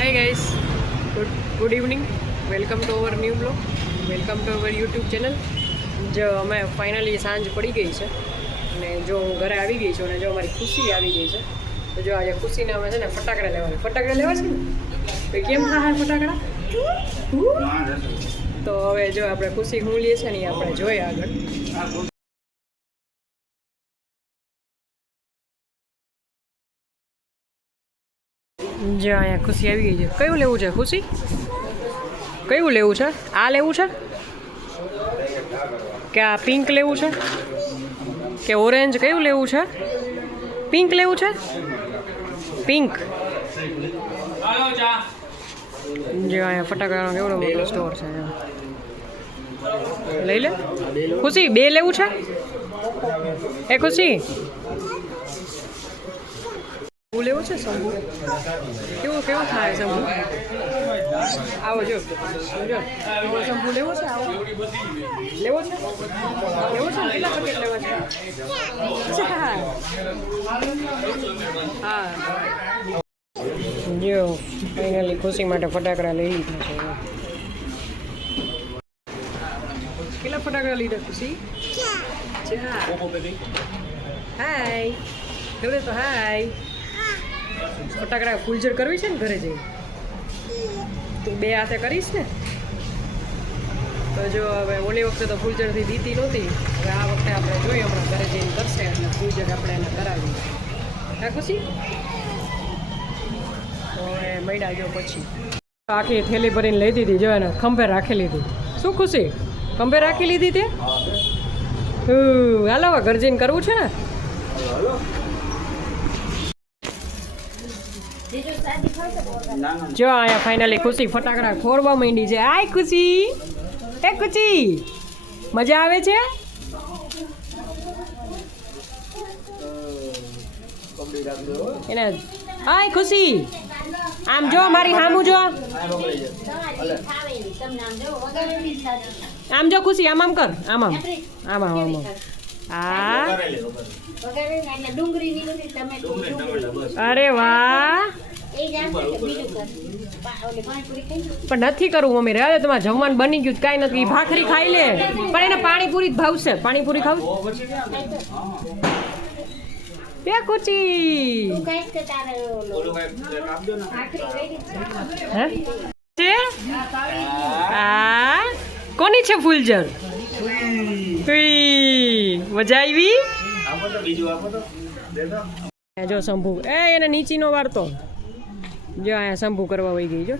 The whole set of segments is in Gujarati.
Hi guys, good evening. Welcome to our new vlog. Welcome to our YouTube channel. જો અમે ફાઇનલી સાંજ પડી ગઈ છે અને જો હું ઘરે આવી ગઈ છું અને જો અમારી ખુશી આવી ગઈ છે તો જો આજે ખુશીને અમે છે ને ફટાકડા લેવા છે ને તો કેમ થાય ફટાકડા તો હવે જો આપણે ખુશી હું લઈએ છે ને એ આપણે જોઈએ આગળ. જો અહીંયા ખુશી આવી ગઈ છે. કયું લેવું છે ખુશી? કયું લેવું છે? આ લેવું છે કે આ પિંક લેવું છે કે ઓરેન્જ? કયું લેવું છે? પિંક લેવું છે? પિંક. જો અહીંયા ફટાકડાનો કેવડો મોટો સ્ટોર છે. લઈ લે ખુશી. બે લેવું છે એ ખુશી? શંભુ લેવો છે? શંભુ કેવું થાય શંભુ? આવો જો શંભુ લેવો છે? આવો લેવો છે? કેટલા પેકેટ લેવા છે? હા જો ફાઇનલી ખુશી માટે ફટાકડા લઈ લીધા છે. કેટલા ફટાકડા લીધા ખુશી? હાય કેવડે તો હાય. ફટાકડા ફૂલઝર કરવી છે ને ઘરે જઈ? તું બે હાથે કરીશ ને? તો જો હવે ઓલી વખતે તો ફૂલઝરથી દીતી નહોતી, હવે આ વખતે આપણે જોઈએ હમણાં ઘરે જઈને કરશે એટલે ફૂલઝર આપણે એને કરાવીએ. હા ખુશી? તો હવે મળ્યા જો પછી આખી થેલી ભરીને લઈ દીધી. જો એને ખંભે રાખી લીધી. શું ખુશી? ખંભે રાખી લીધી તે? હાલો હવે ઘર જઈને કરવું છે ને? જો અહીંયા ફાઇનલી ખુશી ફટાકડા ફોડવા માંડી છે. હાય ખુશી. એ ખુશી મજા આવે છે? એને હાય ખુશી આમ જો મારી સામું જો. આમ જો ખુશી આમ આમ કર. આમ આમ આમ આમ આમ. હા અરે વાહ. પણ નથી કરવું મમ્મી. રે તમારે જમવાનું બની ગયું કાંઈ નથી. ભાખરી ખાઈ લે પણ એને પાણીપુરી જ ભાવશે. પાણીપુરી ખાવ બે કુચી. હા કોની છે ફૂલઝર? મજા આવી? જો શંભુ એને નીચીનો વારતો. જો અહીંયા શંભુ કરવા વહી ગઈ. જો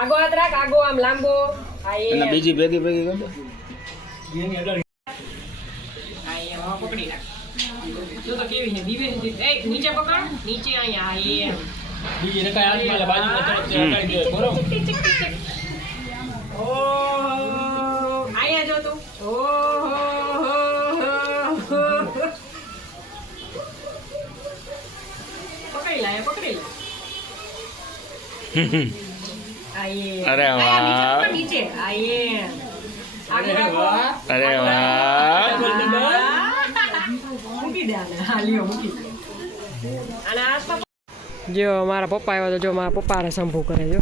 આગો હાથ રાખ. આગો આમ લાંબો. બીજી ભેગી ભેગી કર. પકડી રાખ. જો તો કેવી છે દિવેશ. નીચે પકડ. નીચે અહીંયા એમ. બીજી ને કાઈ હાથમાં બાજુમાં ચડાઈ દે. બરોબર. ઓહો અહીંયા જો તું. ઓહો પકડી લા. અરે વાહ. નીચે આયે. અરે વાહ. મૂકી દે આને. હા લ્યો મૂકી દે. અને આ જો મારા પપ્પા આવ્યા તો જો મારા પપ્પાને શંભુ કરે. જો